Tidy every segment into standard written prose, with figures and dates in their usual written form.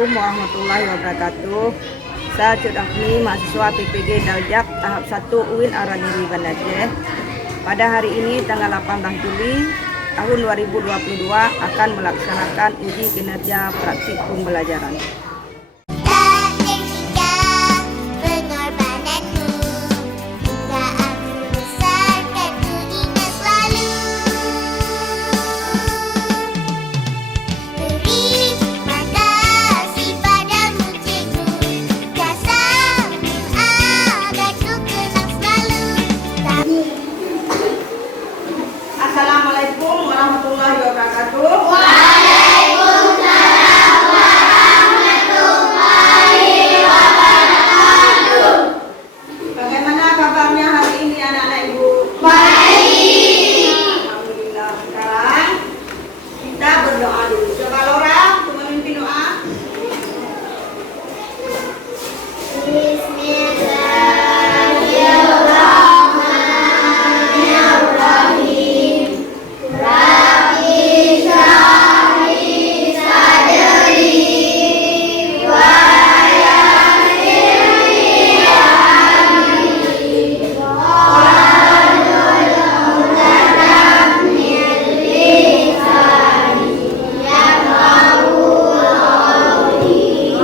Assalamualaikum warahmatullahi wabarakatuh. Saya Cut Afni, mahasiswa PPG Daljak tahap 1 UIN Araniri Banda Aceh. Pada hari ini tanggal 18 Juli tahun 2022 akan melaksanakan uji kinerja praktik pembelajaran. Assalamualaikum warahmatullahi wabarakatuh. Waalaikumsalam warahmatullahi wabarakatuh. Bagaimana kabarnya hari ini anak-anak Ibu? Baik. Alhamdulillah. Sekarang kita berdoa dulu. Coba Laura, untuk memimpin doa. Bismillahirrahmanirrahim. Rabbi shrah li sadri wa yassir li amri wahlul 'uqdatam min lisani yafqahu qawli.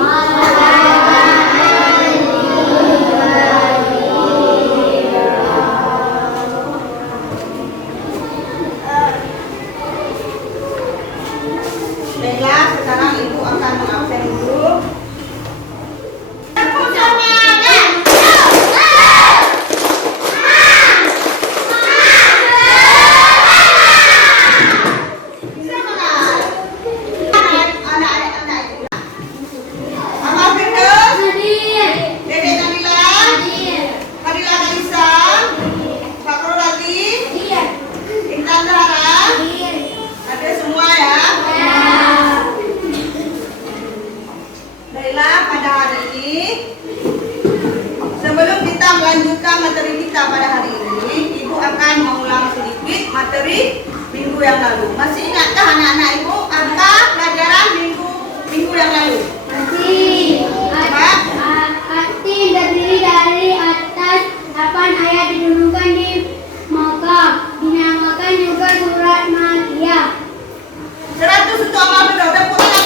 Baiklah, sekarang Ibu akan mengabsen dulu. Baiklah, pada hari ini sebelum kita melanjutkan materi kita pada hari ini, Ibu akan mengulang sedikit materi minggu yang lalu. Masih ingatkah anak-anak Ibu angka pelajaran minggu yang lalu? Masih. Arti terdiri dari atas 8 ayat didudukkan di Makkah. Dinamakan juga surat Makkiyah. 100 untuk amal benar. Udah pulang amal.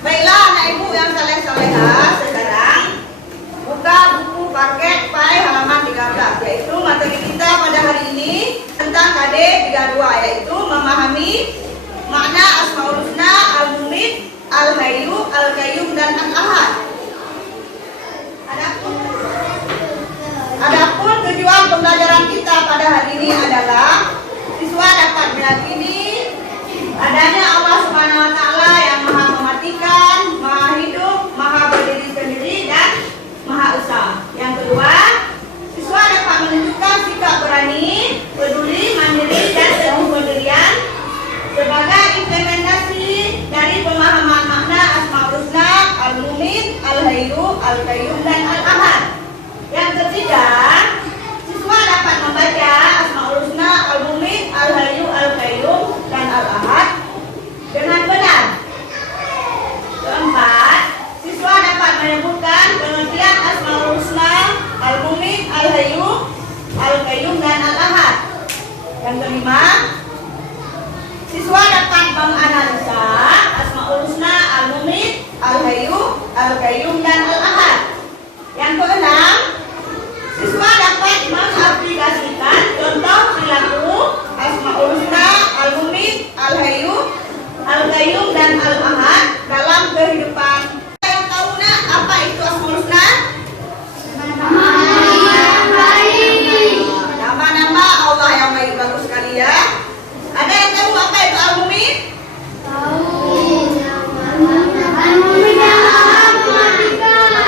Baiklah anak Ibu yang saleh-salehah, sekarang buka buku paket file halaman 13, yaitu materi kita pada hari ini tentang KD 32, yaitu memahami makna Asmaul Husna, Al-Mumit, Al-Hayyu, Al-Qayyum, dan Al-Ahad. Adapun tujuan pembelajaran kita pada hari ini adalah siswa dapat meyakini adanya Allah Subhanahu wa Ta'ala yang Maha Mematikan, Maha Hidup, Maha Berdiri Sendiri, dan Maha Esa. Yang kedua, siswa dapat menunjukkan sikap berani, peduli, mandiri, dan penuh pendirian sebagai implementasi dari pemahaman makna Asmaul Husna, Al-Mumit, Al-Hayyu, Al-Qayyum, dan Al-Ahad. Yang ketiga, siswa dapat membaca Asmaul Husna, Al-Mumit, Al-Hayyu, Al-Qayyum, dan Al-Ahad dengan benar. Keempat, siswa dapat menyebutkan pengertian Asmaul Husna, Al-Mumit, Al-Hayyu, Al-Qayyum, dan Al-Ahad. Yang kelima, siswa dapat menganalisa Asmaul Husna, Al-Mumit, Al-Hayyu, Al-Qayyum, dan Al-Ahad. Yang keenam, siswa dapat mengaplikasikan contoh perilaku Asmaul Husna, Al-Mumit, Al-Hayyu, Al-Qayyum, dan Al-Ahad dalam kehidupan. Yang tahu nak apa itu Asmaul Husna? Nama-nama Allah yang baik bagus sekali ya. Ada yang tahu apa itu Al-Mumit? Al-Mumit yang Maha Mematikan.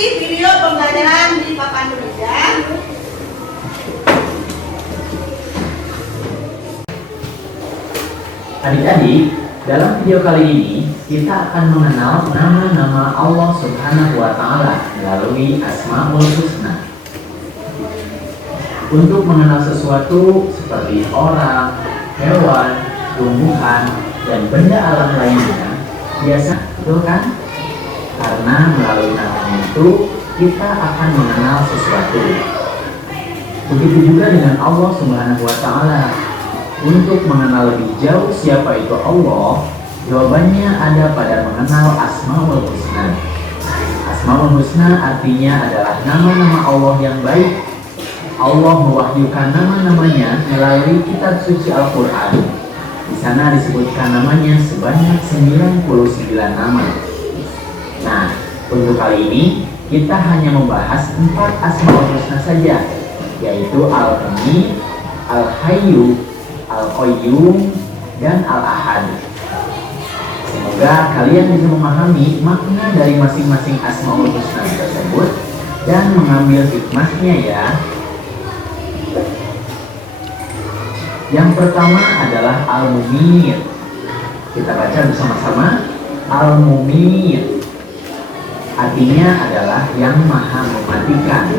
video pembelajaran di papan tulis ya. Adik-adik, dalam video kali ini kita akan mengenal nama-nama Allah Subhanahu wa Ta'ala melalui Asmaul Husna. Untuk mengenal sesuatu seperti orang, hewan, tumbuhan, dan benda alam lainnya, biasa, betul kan? Karena melalui namanya itu kita akan mengenal sesuatu. Begitu juga dengan Allah Subhanahu wa Ta'ala. Untuk mengenal lebih jauh siapa itu Allah, jawabannya ada pada mengenal Asmaul Husna. Asmaul Husna artinya adalah nama-nama Allah yang baik. Allah mewahyukan nama-namanya melalui kitab suci Al-Quran. Di sana disebutkan namanya sebanyak 99 nama. Nah, untuk kali ini kita hanya membahas 4 Asmaul Husna saja, yaitu Al-Mu'min, Al-Hayyu, Al-Qayyum, dan Al-Ahad. Semoga kalian bisa memahami makna dari masing-masing Asmaul Husna tersebut dan mengambil hikmahnya ya. Yang pertama adalah Al-Mu'min. Kita baca bersama-sama. Al-Mu'min artinya adalah yang maha mematikan.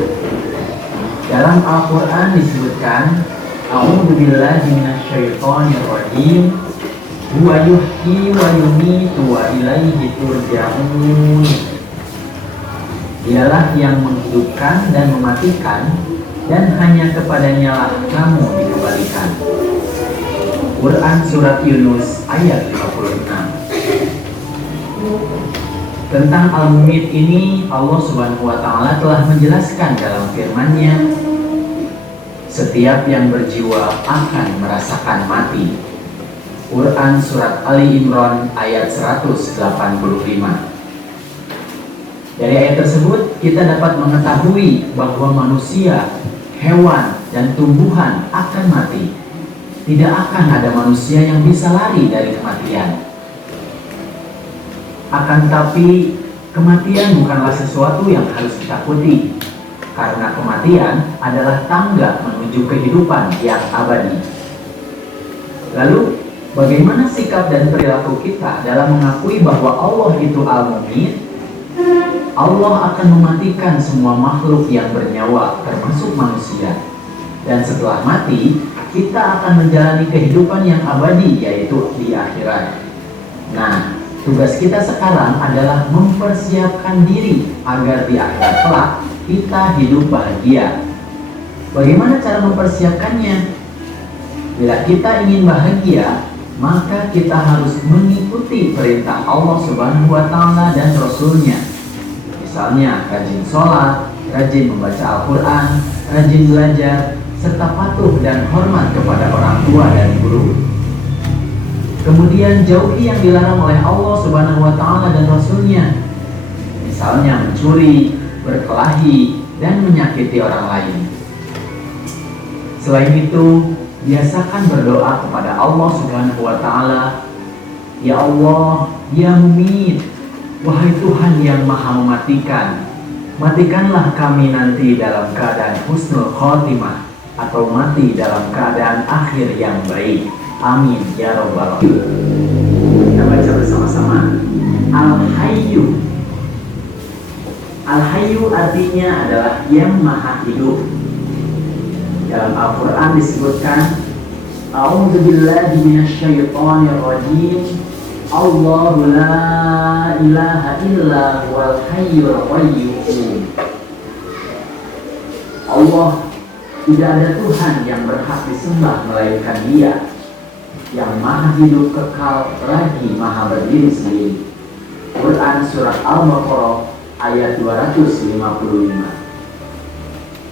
Dalam Al-Quran disebutkan, A'udzu billahi minasyaitonir rajim. Huwa yuhyi wa yumiitu wa ilaihi turja'un. Dialah yang menghidupkan dan mematikan, dan hanya kepadanya lah kamu dikembalikan. Quran Surat Yunus ayat 56. Tentang Al-Mumit ini Allah Subhanahu wa Ta'ala telah menjelaskan dalam firman-Nya, setiap yang berjiwa akan merasakan mati. Quran Surat Ali Imran ayat 185. Dari ayat tersebut kita dapat mengetahui bahwa manusia, hewan, dan tumbuhan akan mati. Tidak akan ada manusia yang bisa lari dari kematian. Akan tapi kematian bukanlah sesuatu yang harus ditakuti, karena kematian adalah tangga menuju kehidupan yang abadi. Lalu, bagaimana sikap dan perilaku kita dalam mengakui bahwa Allah itu Al-Mu'min? Allah akan mematikan semua makhluk yang bernyawa, termasuk manusia. Dan setelah mati, kita akan menjalani kehidupan yang abadi, yaitu di akhirat. Nah, tugas kita sekarang adalah mempersiapkan diri agar di akhirat kelak kita hidup bahagia. Bagaimana cara mempersiapkannya? Bila kita ingin bahagia, maka kita harus mengikuti perintah Allah Subhanahu wa Ta'ala dan Rasul-Nya. Misalnya, rajin sholat, rajin membaca Al-Quran, rajin belajar, serta patuh dan hormat kepada orang tua dan guru. Kemudian jauhi yang dilarang oleh Allah Subhanahu wa Ta'ala dan Rasul-Nya. Misalnya mencuri, berkelahi, dan menyakiti orang lain. Selain itu, biasakan berdoa kepada Allah Subhanahu wa Ta'ala. Ya Allah, Ya Mu'min, wahai Tuhan yang maha mematikan, matikanlah kami nanti dalam keadaan husnul khotimah, atau mati dalam keadaan akhir yang baik. Amin ya Rabbal Alamin. Kita baca bersama-sama. Al-Hayyu. Al-Hayyu artinya adalah yang maha hidup. Dalam Al-Quran disebutkan, A'udzu billahi minasyaitonir rajim. Allahu la ilaha illa huwal hayyul qayyum. Allah, tidak ada Tuhan yang berhak disembah melainkan Dia, yang maha hidup kekal lagi maha berdiri sendiri. Quran Surat Al-Baqarah ayat 255.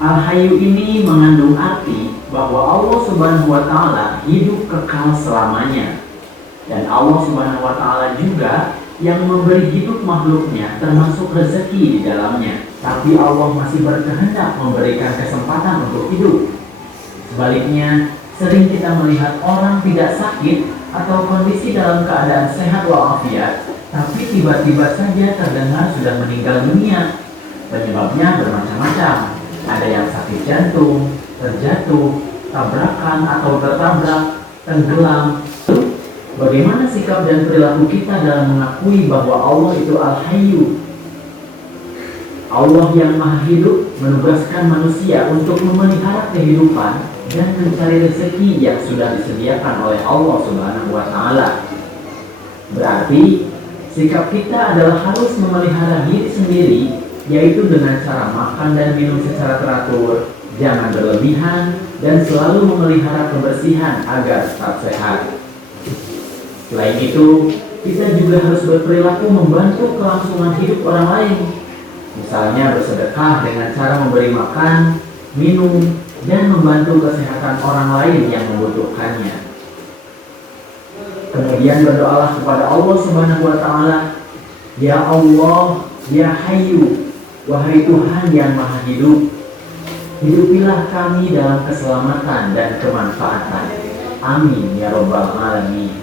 Al-Hayyu ini mengandung arti bahwa Allah Subhanahu wa Ta'ala hidup kekal selamanya. Dan Allah Subhanahu wa Ta'ala juga yang memberi hidup makhluknya, termasuk rezeki di dalamnya. Tapi Allah masih berkehendak memberikan kesempatan untuk hidup. Sebaliknya, sering kita melihat orang tidak sakit atau kondisi dalam keadaan sehat walafiat, tapi tiba-tiba saja terdengar sudah meninggal dunia. Penyebabnya bermacam-macam. Ada yang sakit jantung, terjatuh, tabrakan atau tertabrak, tenggelam. Bagaimana sikap dan perilaku kita dalam mengakui bahwa Allah itu Al-Hayyu? Allah yang Maha Hidup menugaskan manusia untuk memelihara kehidupan dan mencari rezeki yang sudah disediakan oleh Allah Subhanahu wa Ta'ala. Berarti sikap kita adalah harus memelihara diri sendiri, yaitu dengan cara makan dan minum secara teratur, jangan berlebihan, dan selalu memelihara kebersihan agar tetap sehat. Selain itu, kita juga harus berperilaku membantu kelangsungan hidup orang lain. Misalnya bersedekah dengan cara memberi makan, minum, dan membantu kesehatan orang lain yang membutuhkannya. Kemudian berdoalah kepada Allah Subhanahu wa Ta'ala, Ya Allah, Ya Hayyu, wahai Tuhan yang Maha Hidup, hidupilah kami dalam keselamatan dan kemanfaatan. Amin ya Rabbal Alamin.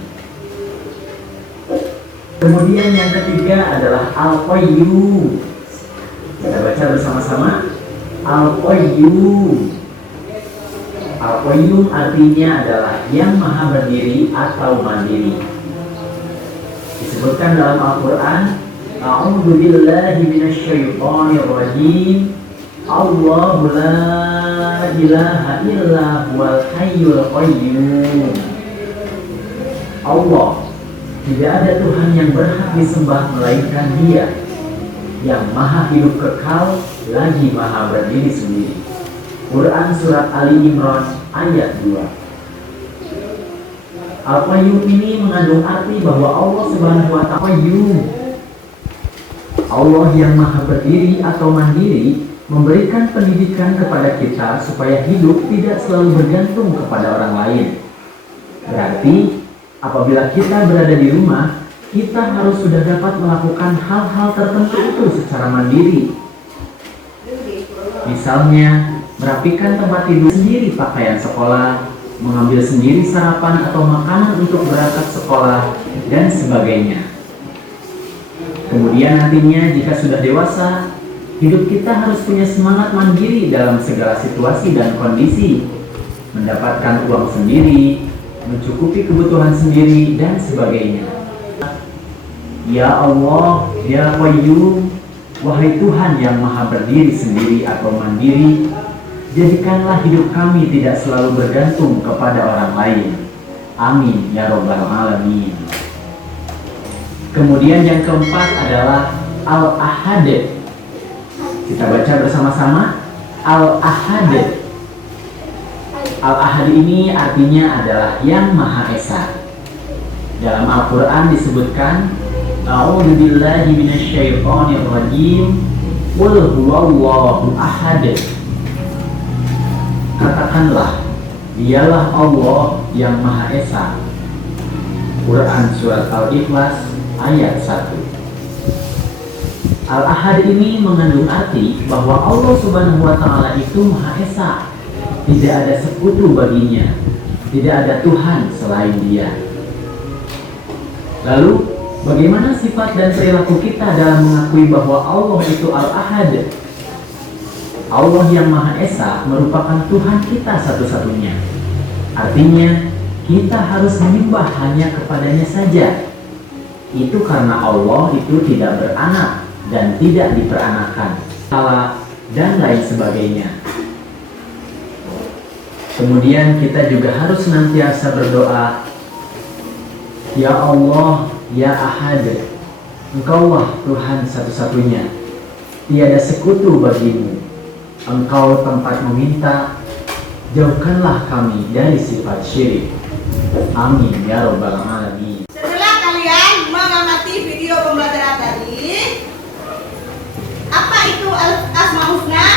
Kemudian yang ketiga adalah Al-Qayyum. Kita baca bersama-sama. Al-Qayyum. Al-Qayyum artinya adalah yang maha berdiri atau mandiri. Disebutkan dalam Al-Quran, A'udzu billahi minasyaitonir rajim. Allahu la ilaha illa huwal hayyul qayyum. Allah, tidak ada Tuhan yang berhak disembah melainkan Dia, yang maha hidup kekal lagi maha berdiri sendiri. Quran Surat Ali Imran ayat 2. Al-Qayyum ini mengandung arti bahwa Allah Subhanahu wa Ta'ala Qayyum, Allah yang maha berdiri atau mandiri, memberikan pendidikan kepada kita supaya hidup tidak selalu bergantung kepada orang lain. Berarti apabila kita berada di rumah, kita harus sudah dapat melakukan hal-hal tertentu itu secara mandiri. Misalnya, merapikan tempat tidur sendiri, pakaian sekolah, mengambil sendiri sarapan atau makanan untuk berangkat sekolah, dan sebagainya. Kemudian nantinya jika sudah dewasa, hidup kita harus punya semangat mandiri dalam segala situasi dan kondisi, mendapatkan uang sendiri, mencukupi kebutuhan sendiri, dan sebagainya. Ya Allah, Ya Qayyum, wahai Tuhan yang maha berdiri sendiri atau mandiri, jadikanlah hidup kami tidak selalu bergantung kepada orang lain. Amin ya Rabbal Alamin. Kemudian yang keempat adalah Al-Ahad. Kita baca bersama-sama. Al-Ahad. Al-Ahad ini artinya adalah yang Maha Esa. Dalam Al-Quran disebutkan, A'udzu billahi minasyaitonir rajim. Qul huwallahu ahad. Katakanlah, Dialah Allah yang Maha Esa. Quran Surat Al-Ikhlas ayat 1. Al-Ahad ini mengandung arti bahwa Allah Subhanahu wa Ta'ala itu Maha Esa. Tidak ada sekutu baginya, tidak ada Tuhan selain Dia. Lalu, bagaimana sifat dan perilaku kita dalam mengakui bahwa Allah itu Al-Ahad? Allah yang Maha Esa merupakan Tuhan kita satu-satunya. Artinya, kita harus menyembah hanya kepadanya saja. Itu karena Allah itu tidak beranak dan tidak diperanakan, salah, dan lain sebagainya. Kemudian kita juga harus senantiasa berdoa, Ya Allah, Ya Ahad, Engkaulah Tuhan satu-satunya, tiada sekutu bagimu. Engkau tempat meminta, jauhkanlah kami dari sifat syirik. Amin ya Rabbal Alamin. Setelah kalian mengamati video pembelajaran tadi, apa itu Asmaul Husna?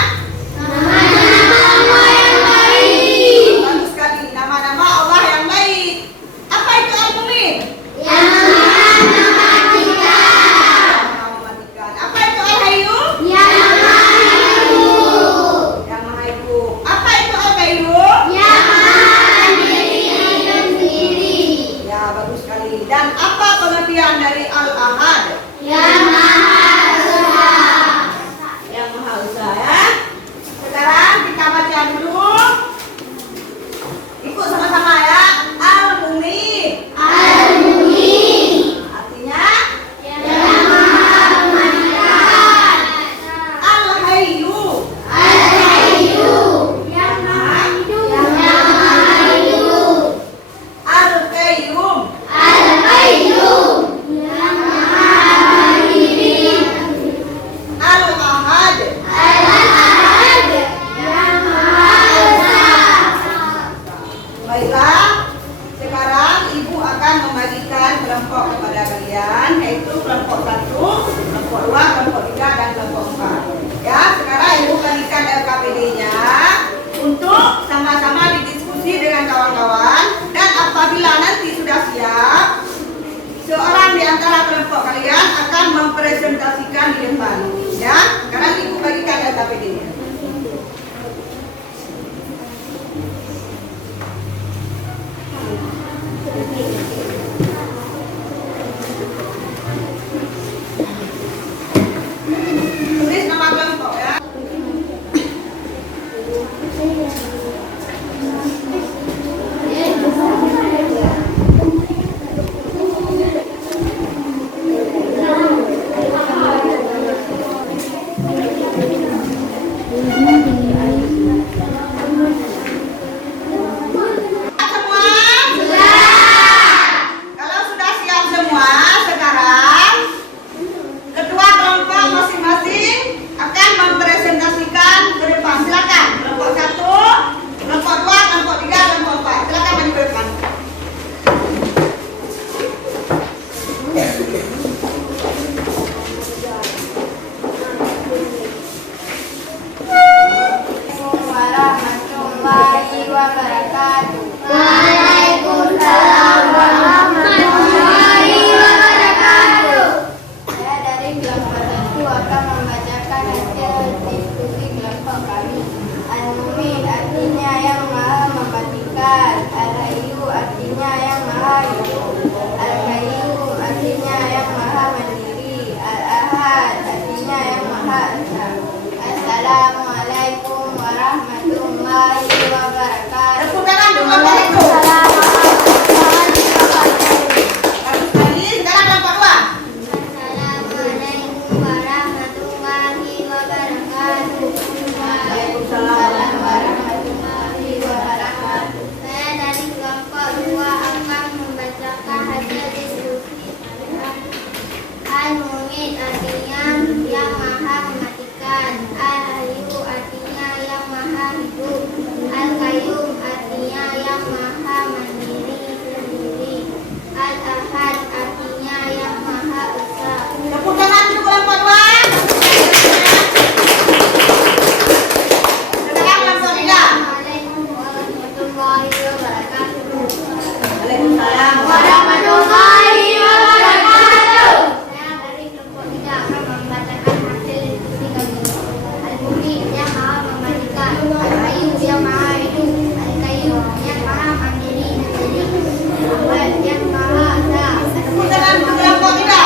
Nama-nama Allah yang baik. Bagus sekali, nama-nama Allah yang baik. Apa itu Al-Mumin? Yang maha mematikan. Mematikan. Apa itu Al-Hayyu? Yang maha hidup. Yang Maha Hidup. Apa itu Al-Qayyum? Yang maha berdiri sendiri. Ya, bagus Semua? Kalau sudah siap semua, sekarang ketua kelompok masing-masing akan mempresentasikan ke depan. Silakan. Kelompok 1, kelompok 2, kelompok 3, kelompok 4. Silakan maju ke depan. Warahmatullahi wabarakatuh. Waalaikumsalam warahmatullahi wabarakatuh. Saya dari kelompok 1 akan membacakan hasil diskusi kelompok kami. Al-Mumin artinya yang maha mematikan, Al-Hayyu artinya yang maha hidup, Al-Qayyum artinya yang maha mandiri, Al-Ahad artinya yang maha esa. Assalamualaikum warahmatullahi wabarakatuh. Tepuk tangan untuk kelompok itu. Bagus sekali. Sekarang kelompok 2. Assalamualaikum warahmatullahi wabarakatuh. Waalaikumsalam warahmatullahi wabarakatuh. Saya dari kelompok 2 akan membacakan hasil diskusi. Al-Mumin artinya yang maha mematikan, Al-Hayyu artinya yang maha hidup, Al-Qayyum artinya yang maha mandiri sendiri, Al-Ahad artinya yang maha esa. Tepuk tangan untuk kelompok 2. Sekarang kelompok 3. Assalamualaikum warahmatullahi wabarakatuh. Waalaikumsalam Warahmatullahi wabarakatuh. Saya dari kelompok 3 akan membacakan hasil diskusi kami. Al-Mumin yang maha mematikan, Al-Hayyu yang maha hidup, Al-Qayyum yang maha mandiri sendiri, Al-Ahad yang maha esa. Tepuk tangan untuk kelompok 3.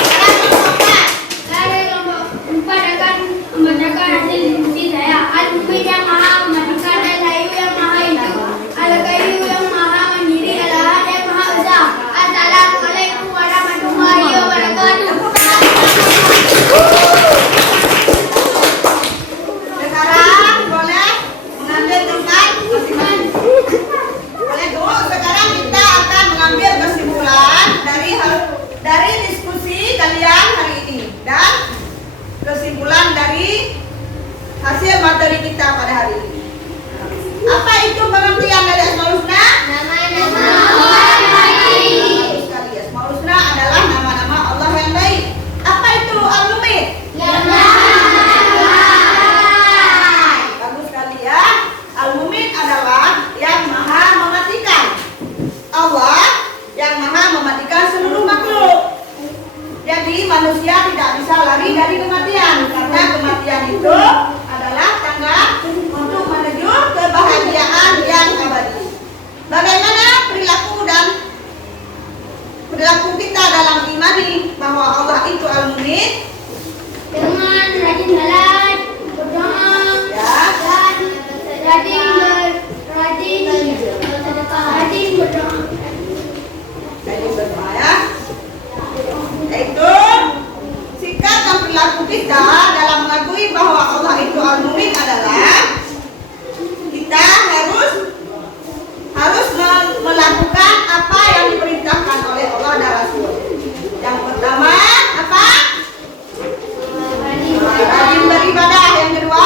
Sekarang kelompok 4. Saya dari kelompok 4 akan membacakan hasil diskusi saya. Al-Mumin yang maha mematikan, Al-Hayyu yang maha hidup, Al-Qayyum yang maha mandiri, Al-Ahad yang maha esa. Assalamualaikum warahmatullahi wabarakatuh. Sekarang boleh mengambil tempat masing-masing. Boleh dulu. Sekarang kita akan mengambil kesimpulan dari diskusi kalian hari ini dan kesimpulan dari hasil materi kita pada hari ini. Apa itu pengertian dari Asmaul Husna? Nama-nama Bagus sekali. Asmaul Husna adalah nama-nama Allah yang baik. Apa itu Al-Mumin? Bagus sekali ya. Al-Mumin adalah yang maha mematikan. Allah yang maha mematikan seluruh makhluk. Jadi manusia tidak bisa lari dari kematian karena kematian itu adalah tangga untuk menuju kebahagiaan yang abadi. Bagaimana perilaku kita dalam imani bahwa Allah itu Al-Mumin? dengan rajin salat, berdoa, Ya. dan rajin bersedekah, rajin berdoa. Jadi berdoa ya. Yaitu sikap dan perilaku kita dalam mengakui bahwa Allah itu Al-Mumin adalah kita harus melakukan apa yang diperintahkan oleh Allah dan Rasul. Yang pertama apa? Rajin beribadah. Yang kedua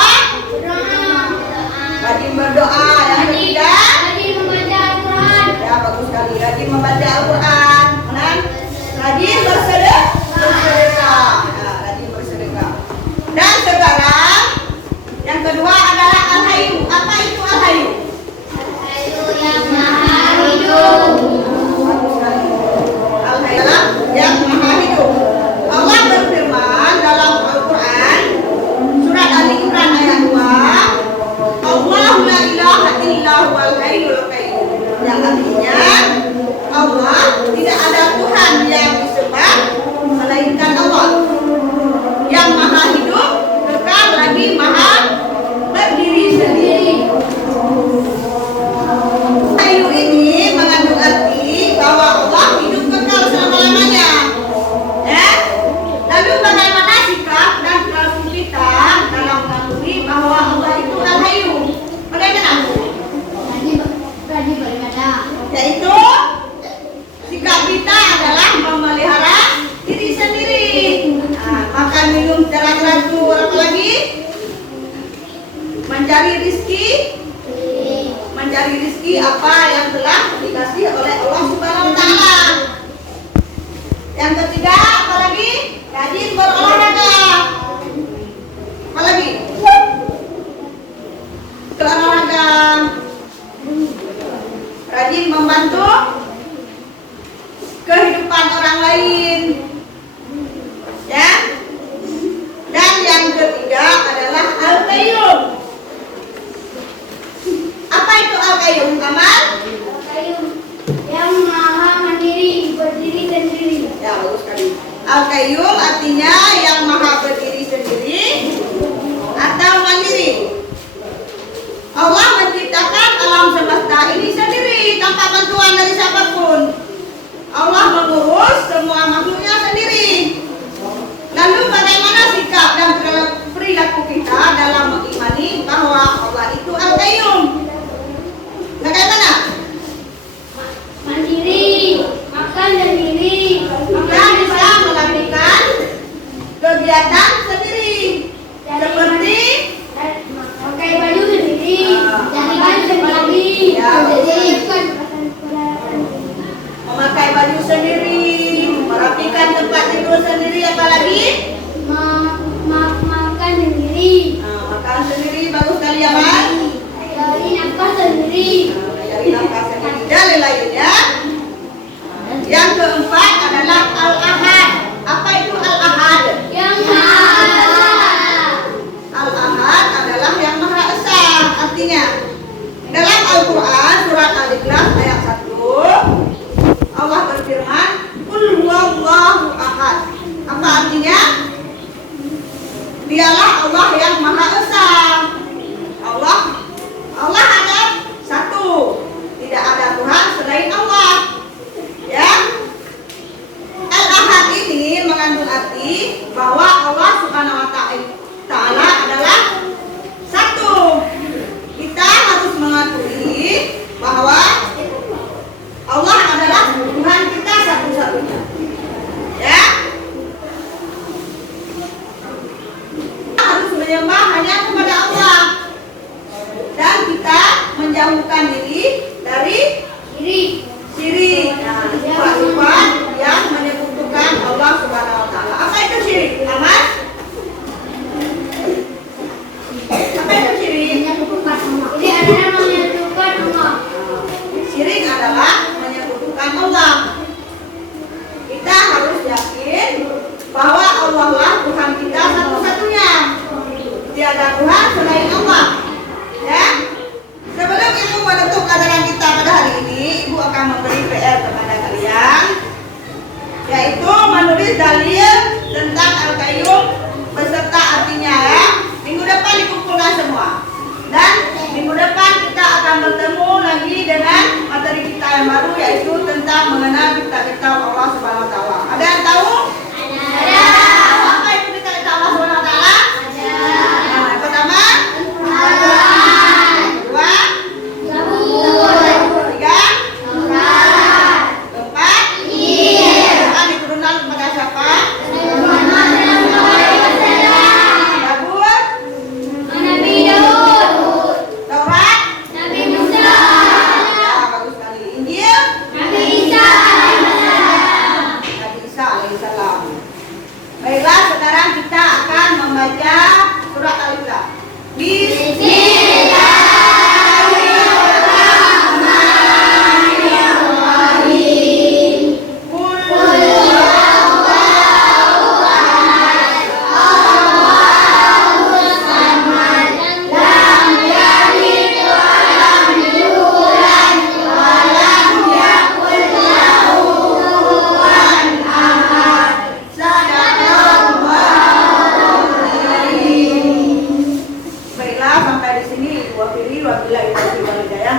rajin berdoa. Yang ketiga Rajin membaca Al-Quran. ya bagus sekali, rajin membaca Al-Quran. Benar? Rajin bersedekah. Ya, rajin bersedekah. Dan sekarang Mencari rizki. Mencari rizki apa yang telah dikasih oleh Allah Subhanahu wa Ta'ala. Yang ketiga, apa lagi? Rajin berolahraga. Apa lagi? Berolahraga. Rajin membantu kehidupan orang lain. Ya. Dan yang ketiga adalah al-qayyum. Apa itu al-qayyum, Kamal? Al-Qayyum yang maha mandiri, berdiri sendiri. Ya, bagus sekali. Al-qayyum artinya yang maha berdiri sendiri atau mandiri. Allah menciptakan alam semesta ini sendiri tanpa bantuan dari siapapun. Allah mengurus semua makhluknya sendiri. Lalu bagaimana sikap dan perilaku kita dalam mengimani bahwa Allah itu al-qayyum? Bagaimana? Mandiri, makan sendiri, Kita bisa melakukan kegiatan sendiri seperti pakai baju sendiri, jalan sendiri, Ya. jadi memakai baju sendiri, merapikan tempat tidur sendiri, apalagi makan sendiri, makan sendiri. Bagus sekali ya, Mas. dari nafkah sendiri. Dari nafkah sendiri dan lain-lainnya. Yang keempat adalah al-ahad. Apa itu al-ahad? Yang maha Al-ahad adalah yang maha esa. Artinya dalam Al-Quran surat Al-Ikhlas ayat 1 Allah berfirman, Qul huwallahu ahad. Apa artinya? Dialah Allah yang maha esa. Allah ada satu, tidak ada Tuhan selain Allah. Ya, Al-Ahad ini mengandung arti bahwa Allah Subhanahu wa Ta'ala adalah satu. Kita harus mengakui bahwa Allah adalah Tuhan kita satu-satunya. Ya, kita harus menyembah hanya kepada Allah. Dan kita menjauhkan diri dari syirik. Nah, sifat-sifat yang menyekutukan Allah Subhanahu wa Ta'ala. Apa itu syirik? Amas? Apa itu syirik? Jadi adalah menyatukan Allah. Syirik adalah menyekutukan Allah. Kita harus yakin bahwa Allah lah Tuhan kita satu-satunya. Tiada Tuhan selain Allah. Ya. Sebelum Ibu menutup pelajaran kita pada hari ini, Ibu akan memberi PR kepada kalian, yaitu menulis dalil tentang al-qayyum beserta artinya. Ya. Minggu depan dikumpulkan semua. Dan minggu depan kita akan bertemu lagi dengan materi kita yang baru, yaitu tentang mengenal kitab-kitab Allah Subhanahu wa Ta'ala. Ada yang tahu? Ada. Apa itu kitab-kitab Allah Subhanahu wa Ta'ala? Nah, yang pertama, kedua, ketiga, keempat, Quran diturunkan kepada siapa? Zabur, Taurat, ya, bagus sekali. Injil, Nabi Isa alaihissalam. Baiklah, sekarang kita akan membaca surat Al-Ikhlas. Baiklah, sampai di sini. Wabillahi taufiq wal hidayah.